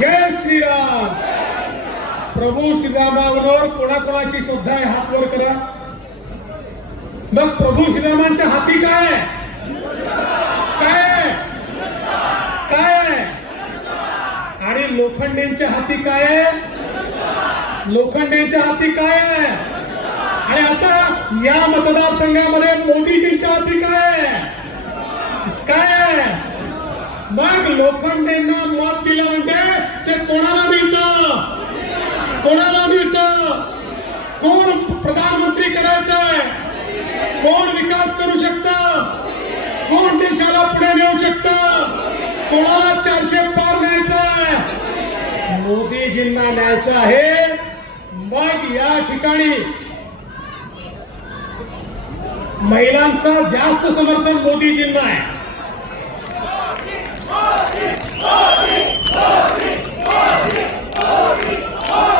जय श्रीराम. प्रभू श्रीरामावर कोणाकोणाची श्रद्धा आहे हात वर करा. मग प्रभू श्रीरामांच्या हाती काय काय काय आणि लोखंडेंच्या हाती काय आहे? लोखंडेंच्या हाती काय आहे? आणि आता या मतदारसंघामध्ये मोदीजींच्या हाती काय काय आहे? मग लोखंडेंना मत दिलं म्हणजे ते कोणाला मिळतं? कोणाला मिळतं? कोण प्रधानमंत्री करायचंय? कोण विकास करू शकतं? कोण देशाला पुढे नेऊ शकतं? कोणाला चारशे पार न्यायचंय? मोदीजींना न्यायचं आहे. मग या ठिकाणी महिलांचा जास्त समर्थन मोदीजींना आहे.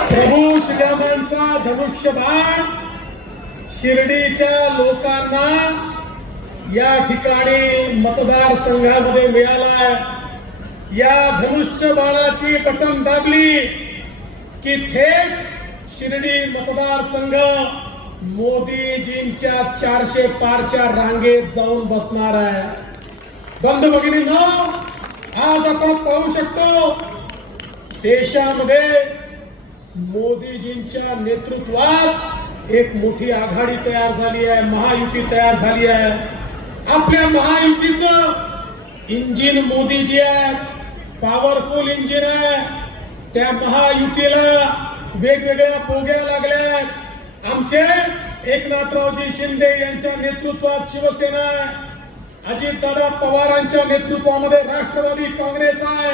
प्रभू श्रीरामांचा धनुष्यबाण शिर्डीच्या लोकांना या ठिकाणी मतदारसंघामध्ये मिळालाय. या धनुष्य बाणाची बटन दाबली की थेट शिर्डी मतदारसंघ मोदीजींच्या चारशे पारच्या रांगेत जाऊन बसणार आहे. बंद भगिनींनो आज आपण पाहू शकतो देशामध्ये मोदीजींच्या नेतृत्वात एक मोठी आघाडी तयार झाली आहे महायुती तयार झाली आहे. आपल्या महायुतीचं इंजिन मोदीजी आहे पॉवरफुल इंजिन आहे. त्या महायुतीला वेगवेगळ्या बोग्या लागल्या आमचे एकनाथरावजी शिंदे यांच्या नेतृत्वात शिवसेना आहे. अजितदादा पवारांच्या नेतृत्वामध्ये राष्ट्रवादी काँग्रेस आहे.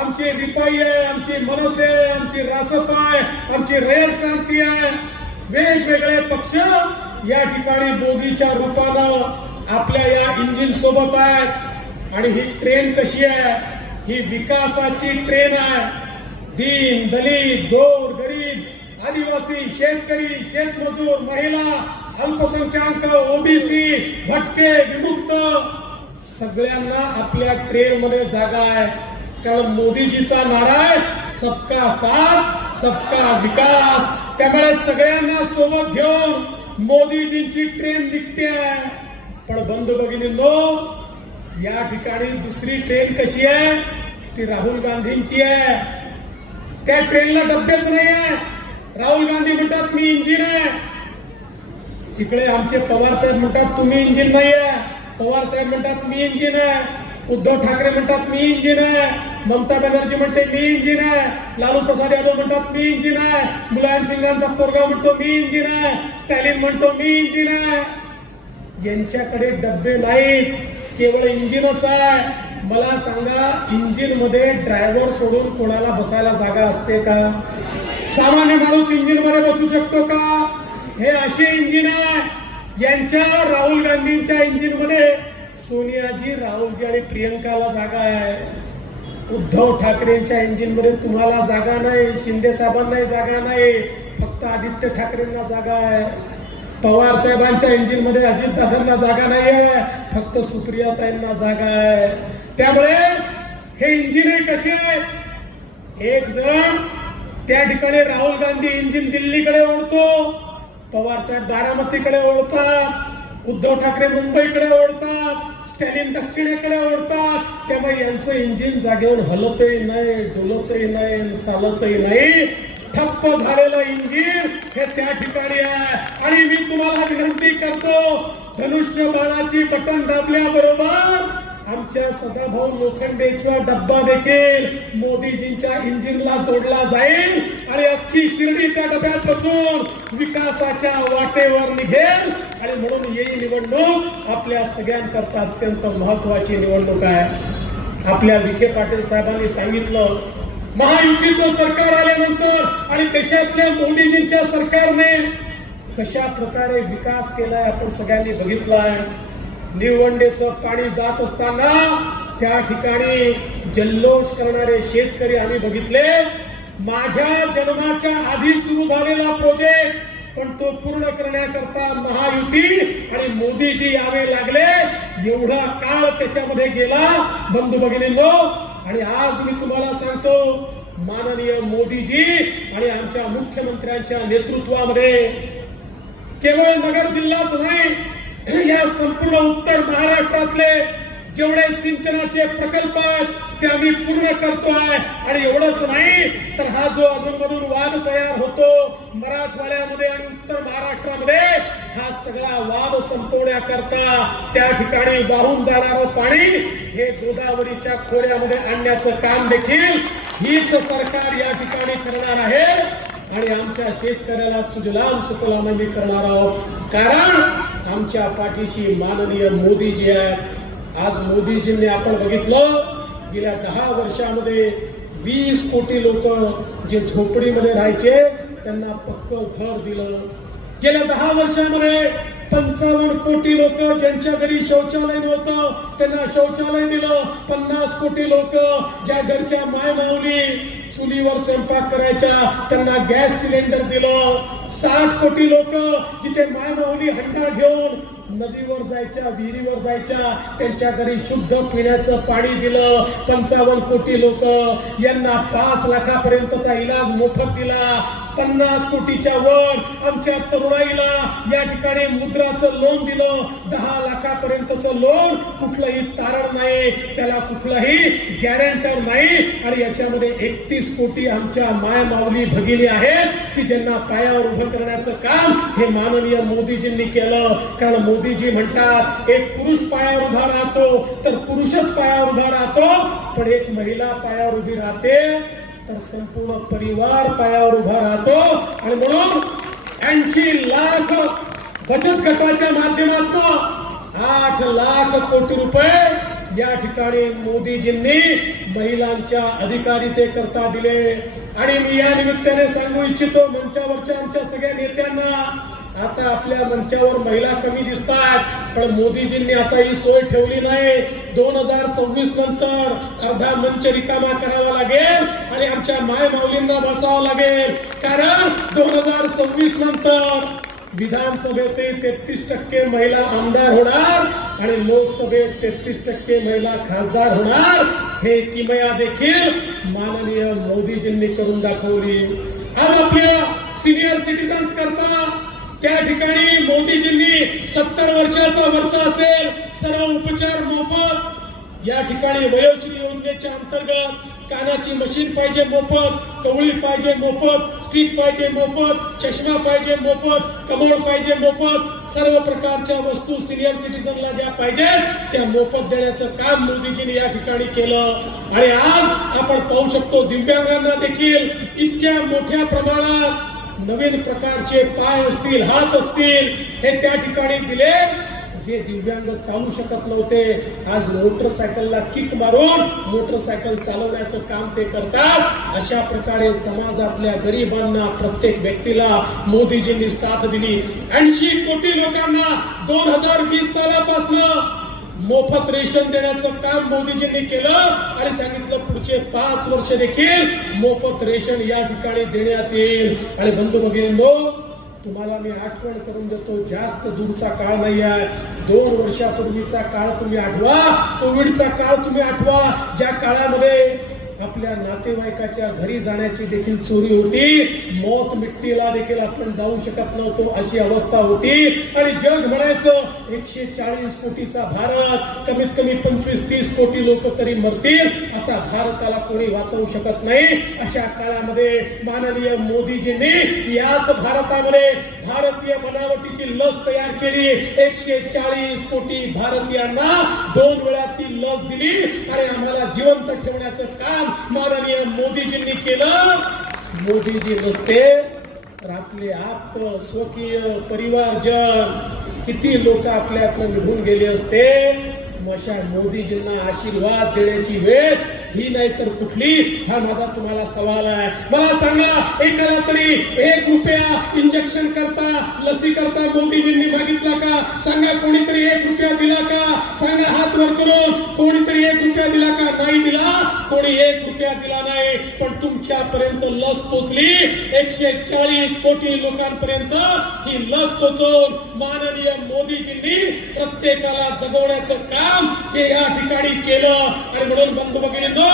आमची रिपाई आहे आमची मनसे आहे आमची रासप आहे आमची रयत क्रांती आहे. वेगवेगळे पक्ष या ठिकाणी बोगीच्या रूपानं आपल्या या इंजिन सोबत आहे. आणि ही ट्रेन कशी आहे? ही विकासाची ट्रेन आहे. दीन दलित गोर गरीब आदिवासी शेतकरी शेतमजूर महिला अल्पसंख्याक ओबीसी भटके विमुक्त सगळ्यांना आपल्या ट्रेन मध्ये जागा आहे. कारण मोदीजीचा नारा आहे सबका साथ सबका विकास. त्यामुळे सगळ्यांना सोबत घेऊन मोदीजींची ट्रेन निघते. आहे पण बंधू भगिनींनो या ठिकाणी दुसरी ट्रेन कशी आहे? ती राहुल गांधींची आहे. त्या ट्रेनला डब्बेच नाही आहे राहुल गांधी म्हणतात मी इंजिन आहे. इकडे आमचे पवार साहेब म्हणतात तुम्ही इंजिन नाही आहे पवार साहेब म्हणतात मी इंजिन आहे. उद्धव ठाकरे म्हणतात मी इंजिन आहे. ममता बॅनर्जी म्हणते मी इंजिन आहे. लालू प्रसाद यादव म्हणतात मी इंजिन आहे. मुलायम सिंगांचा पोरगा म्हणतो मी इंजिन आहे. स्टॅलिन म्हणतो मी इंजिन आहे. यांच्याकडे डब्बे नाहीच केवळ इंजिनच आहे. मला सांगा इंजिनमध्ये ड्रायव्हर सोडून कोणाला बसायला जागा असते का? सामान्य माणूस इंजिनमध्ये बसू शकतो का? हे असे इंजिन आहे यांच्या राहुल गांधींच्या इंजिनमध्ये सोनियाजी राहुलजी आणि प्रियंकाला जागा आहे. उद्धव ठाकरेंच्या इंजिनमध्ये तुम्हाला जागा नाही शिंदे साहेबांनाही जागा नाही फक्त आदित्य ठाकरेंना जागा आहे. पवार साहेबांच्या इंजिनमध्ये अजित दादांना जागा नाही आहे फक्त सुप्रियाताईंना जागा आहे. त्यामुळे हे इंजिन कसे आहे? एक जण त्या ठिकाणी राहुल गांधी इंजिन दिल्लीकडे ओढतो. पवार साहेब बारामतीकडे ओढतात उद्धव ठाकरे मुंबईकडे ओढतात स्टॅलिन दक्षिणेकडे ओढतात. त्यामुळे यांचं इंजिन जागेवर हलतही नाही डोलतही नाही चालतही नाही. ठप्प झालेलं इंजिन हे त्या ठिकाणी आहे. आणि मी तुम्हाला विनंती करतो धनुष्य बाळाची बटन दाबल्याबरोबर आमच्या सदाभाऊ लोखंडेचा डब्बा देखील मोदीजींच्या इंजिनला जोडला जाईल आणि अख्खी शिर्डी त्या डब्यात बसून विकासाच्या वाटेवर निघेल. आणि म्हणून ही निवडणूक आपल्या सगळ्यांकरता अत्यंत महत्वाची निवडणूक आहे. आपल्या विखे पाटील साहेबांनी सांगितलं महायुतीचं सरकार आल्यानंतर आणि देशातल्या मोदीजींच्या सरकारने कशा प्रकारे विकास केलाय आपण सगळ्यांनी बघितलाय. निळवंडेचं पाणी जात असताना त्या ठिकाणी जल्लोष करणारे शेतकरी आम्ही बघितले. माझ्या जन्माच्या आधी सुरू झालेला प्रोजेक्ट पण तो पूर्ण करण्याकरता महायुती आणि मोदीजी यावे लागले. एवढा काळ त्याच्यामध्ये गेला बंधू भगिनींनो. आणि आज मी तुम्हाला सांगतो माननीय मोदीजी आणि आमच्या मुख्यमंत्र्यांच्या नेतृत्वामध्ये केवळ नगर जिल्हाच नाही या संपूर्ण उत्तर महाराष्ट्रातले जेवढे सिंचनाचे प्रकल्प आहेत ते आम्ही पूर्ण करतोय आणि एवढंच नाही तर हा जो अधूनमधून वाद तयार होतो मराठवाड्यामध्ये आणि उत्तर महाराष्ट्रामध्ये हा सगळा वाद संपवण्याकरता त्या ठिकाणी वाहून जाणारं पाणी हे गोदावरीच्या खोऱ्यामध्ये आणण्याचं काम देखील हीच सरकार या ठिकाणी करणार आहे. आणि आमच्या शेतकऱ्याला सुजलाम सुफलाम करणार आहोत. कारण आमच्या पाठीशी माननीय मोदीजी आहेत. आज मोदीजींनी आपण बघितलं गेल्या दहा वर्षामध्ये वीस कोटी लोक जे झोपडीमध्ये राहायचे त्यांना पक्क घर दिलं. गेल्या दहा वर्षामध्ये पंचावन्न कोटी लोक ज्यांच्या घरी शौचालय नव्हतं त्यांना शौचालय दिलं. पन्नास कोटी लोक ज्या घरच्या माय माऊली चुलीवर स्वयंपाक करायच्या त्यांना गॅस सिलेंडर दिलं. साठ कोटी लोक जिथे माय माऊली हंडा घेऊन नदीवर जायच्या विहिरीवर जायच्या त्यांच्या घरी शुद्ध पिण्याचं पाणी दिलं. पंचावन्न कोटी लोक यांना पाच लाखापर्यंतचा इलाज मोफत दिला. पन्नास कोटीच्या वर आमच्या तरुणाईला या ठिकाणी मुद्राचं लोन दिलं. दहा लाखापर्यंतचं लोन कुठलंही तारण नाही त्याला कुठलंही गॅरंटर नाही. आणि याच्यामध्ये एकतीस कोटी आमच्या माय माऊली भगिनी आहेत की ज्यांना पायावर उभं करण्याचं काम हे माननीय मोदीजींनी केलं. कारण मोदीजी म्हणतात एक पुरुष पायावर उभा राहतो तर पुरुषच पायावर उभा राहतो पण एक महिला पायावर उभी राहते तर संपूर्ण परिवार पायावर उभा राहतो. आणि म्हणून ऐंशी लाख बचत गटाच्या माध्यमातून आठ लाख कोटी रुपये या ठिकाणी मोदीजींनी महिलांच्या अधिकारितेकरता दिले. आणि मी या निमित्ताने सांगू इच्छितो मंचावरच्या आमच्या सगळ्या नेत्यांना आता आपल्या मंचावर महिला कमी दिसतात पण मोदीजींनी आता ही सोय ठेवली नाही. दोन हजार सव्वीस नंतर अर्धा मंच रिकामा करावा लागेल आणि आमच्या माय माऊलींना बसावं लागेल. कारण दोन हजार सव्वीस नंतर विधानसभेत तेहतीस टक्के महिला आमदार होणार आणि लोकसभेत तेहतीस टक्के महिला खासदार होणार. हे किमया देखील माननीय मोदीजींनी करून दाखवली. आज आपल्या सिनियर सिटीजन्स करता त्या ठिकाणी मोदीजींनी सत्तर वर्षाचा वरचा असेल सर्व उपचार मोफत. या ठिकाणी वयोश्री योजनेच्या अंतर्गत कानाची मशीन पाहिजे मोफत कवळी पाहिजे मोफत स्टिक पाहिजे मोफत चष्मा पाहिजे मोफत कमळ पाहिजे मोफत. सर्व प्रकारच्या वस्तू सिनियर सिटीजनला ज्या पाहिजेत त्या मोफत देण्याचं काम मोदीजींनी या ठिकाणी केलं. आणि आज आपण पाहू शकतो दिव्यांगांना देखील इतक्या मोठ्या प्रमाणात नवीन प्रकारचे पाय असतील हात असतील हे त्या ठिकाणी दिले. जे दिव्यांग चालू शकत नव्हते आज मोटरसायकलला किक मारून मोटरसायकल चालवण्याचं काम ते करतात. अशा प्रकारे समाजातल्या गरिबांना प्रत्येक व्यक्तीला मोदीजींनी साथ दिली. ऐंशी कोटी लोकांना दोन हजार वीस सालापासून मोफत रेशन देण्याचं काम मोदीजींनी केलं आणि सांगितलं पुढचे पाच वर्ष देखील मोफत रेशन या ठिकाणी देण्यात येईल. आणि बंधू भगिनींनो तुम्हाला मी आठवण करून देतो जास्त दूरचा काळ नाही आहे दोन वर्षापूर्वीचा काळ तुम्ही आठवा कोविडचा काळ तुम्ही आठवा ज्या काळामध्ये आपल्या नातेवाईकाच्या घरी जाण्याची देखील चोरी होती मौत मिट्टीला देखील आपण जाऊ शकत नव्हतो अशी अवस्था होती. आणि जग म्हणायचं एकशे चाळीस कोटीचा भारत कमीत कमी पंचवीस तीस कोटी लोक तरी मरतील. आता भारताला कोणी वाचवू शकत नाही अशा काळामध्ये माननीय मोदीजींनी याच भारतामध्ये भारतीय बनावटीची लस तयार केली. एकशे चाळीस कोटी भारतीयांना दोन वेळा ती लस दिली आणि आम्हाला जिवंत ठेवण्याचं काम माननीय मोदीजींनी केलं. मोदीजी नसते तर आपले आप्त स्वकीय परिवारजन किती लोक आपल्यातनं निघून गेले असते? मशा अशा मोदीजींना आशीर्वाद देण्याची वेळ ही नाही तर कुठली? हा माझा तुम्हाला सवाल आहे. मला सांगा एकाला तरी एक रुपया इंजेक्शन करता लसी करता मोदीजींनी मागितला का? सांगा कोणीतरी एक रुपया दिला का? सांगा हात वर करून कोणीतरी एक रुपया दिला का? नाही दिला. कोणी एक रुपया दिला नाही पण तुमच्यापर्यंत लस पोचली. एकशे चाळीस कोटी लोकांपर्यंत ही लस पोचवून माननीय मोदीजींनी प्रत्येकाला जगवण्याचं काम हे या ठिकाणी केलं. आणि म्हणून बंधू भगिनींनो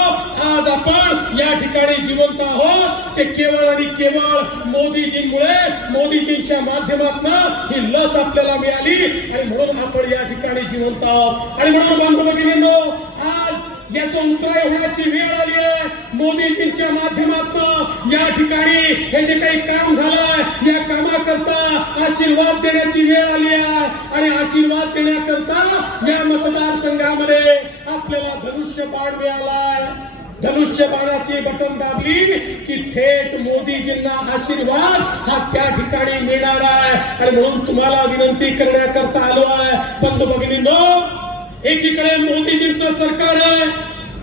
आज आपण या ठिकाणी जिवंत आहोत. ते केवळ आणि केवळ मोदीजींमुळे मोदीजींच्या माध्यमातून ही लस आपल्याला मिळाली. आणि म्हणून आपण या ठिकाणी जिवंत आहोत. आणि म्हणून बंधू भगिनींनो आज याचं उतराय होण्याची वेळ आली आहे. मोदीजींच्या माध्यमातून. या ठिकाणी हे जे काही काम झालं या कामाकरता आशीर्वाद देण्याची वेळ आली आहे. आणि आशीर्वाद देण्याकरता या मतदारसंघामध्ये आपल्याला धनुष्य बाण मिळालाय. धनुष्य बाणाची बटन दाबली की थेट मोदीजींना आशीर्वाद हा त्या ठिकाणी मिळणार आहे. आणि म्हणून तुम्हाला विनंती करण्याकरता आलो आहे. बंधू भगिनींनो एकीकडे मोदीजींचं सरकार आहे.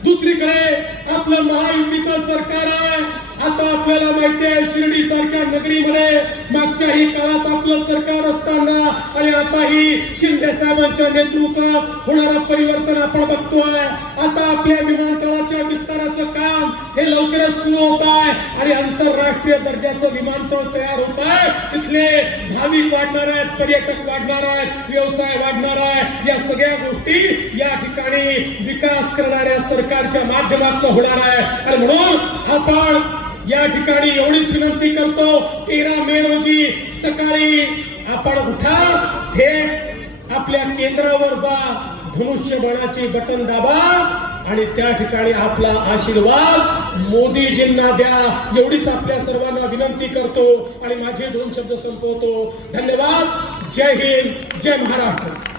दुसरीकडे आपलं महायुतीचं सरकार आहे. आता आपल्याला माहिती आहे शिर्डी सारख्या नगरीमध्ये मागच्याही काळात आपलं सरकार असताना आणि आताही शिंदे साहेबांच्या नेतृत्वात होणारं परिवर्तन आपण बघतोय. आता आपल्या विमानतळाच्या विस्ताराचं काम हे लवकरच सुरू होत आहे आणि आंतरराष्ट्रीय दर्जाचं विमानतळ तयार होत आहे. तिथले भाविक वाढणार आहेत पर्यटक वाढणार आहेत व्यवसाय वाढणार आहे. या सगळ्या गोष्टी या ठिकाणी विकास करणाऱ्या सरकारच्या माध्यमातून होणार आहे. आणि म्हणून आपण या ठिकाणी एवढीच विनंती करतो तेरा मे रोजी सकाळी आपण उठा थेट आपल्या केंद्रावर जा धनुष्यबाणाचे बटन दाबा आणि त्या ठिकाणी आपला आशीर्वाद मोदीजींना द्या. एवढीच आपल्या सर्वांना विनंती करतो आणि माझे दोन शब्द संपवतो. धन्यवाद. जय हिंद. जय महाराष्ट्र.